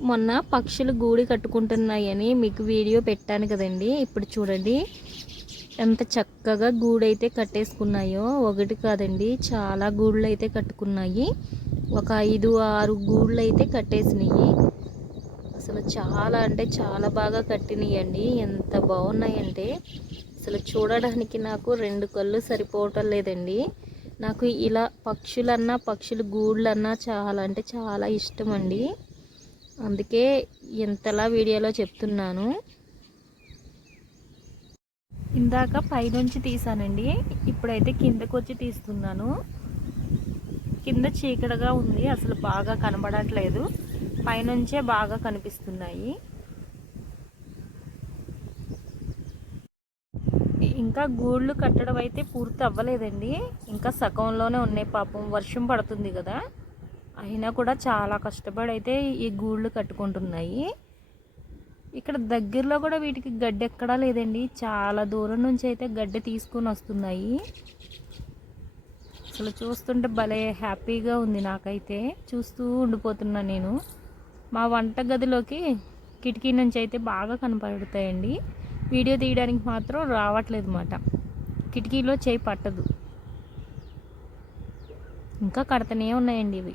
మొన్న పక్షులు గూడి కట్టుకుంటున్నాయని మీకు వీడియో పెట్టాను కదండి. ఇప్పుడు చూడండి. ఎంత చక్కగా గూడు అయితే కట్టేసుకున్నాయో. ఒకటి కాదండి చాలా గూళ్ళు అయితే కట్టుకున్నాయి. ఒక ఐదు ఆరు గూళ్ళు అయితే కట్టేసినాయి. అసలు చాలా అంటే చాలా బాగా కట్టినాయండి. ఎంత బాగున్నాయంటే. అసలు చూడడానికి నాకు రెండు కళ్ళు సరిపోవటం లేదండి. నాకు ఇలా పక్షులన్నా పక్షులు గూళ్ళన్నా చాలా అంటే చాలా ఇష్టం అండి అందుకే ఎంతలా వీడియోలో చెప్తున్నాను. ఇందాక పైనుంచి తీసానండి. ఇప్పుడైతే కిందకు వచ్చి తీస్తున్నాను. కింద చీకటిగా ఉంది. అసలు బాగా కనబడట్లేదు. పైనుంచే బాగా కనిపిస్తున్నాయి. ఇంకా గూళ్ళు కట్టడం అయితే పూర్తి అవ్వలేదండి. ఇంకా సగంలోనే ఉన్నాయి పాపం. వర్షం పడుతుంది కదా. అయినా కూడా చాలా కష్టపడి అయితే ఈ గూళ్ళు కట్టుకుంటున్నాయి. ఇక్కడ దగ్గరలో కూడా వీటికి గడ్డి ఎక్కడా లేదండి. చాలా దూరం నుంచి అయితే గడ్డి తీసుకొని వస్తున్నాయి. అసలు చూస్తుంటే భలే హ్యాపీగా ఉంది నాకైతే. చూస్తూ ఉండిపోతున్నా నేను. మా వంట గదిలోకి కిటికీ నుంచి అయితే బాగా కనపడతాయండి. వీడియో తీయడానికి మాత్రం రావట్లేదు అన్నమాట కిటికీలో చేయి పట్టదు. ఇంకా కడతనే ఉన్నాయండి ఇవి.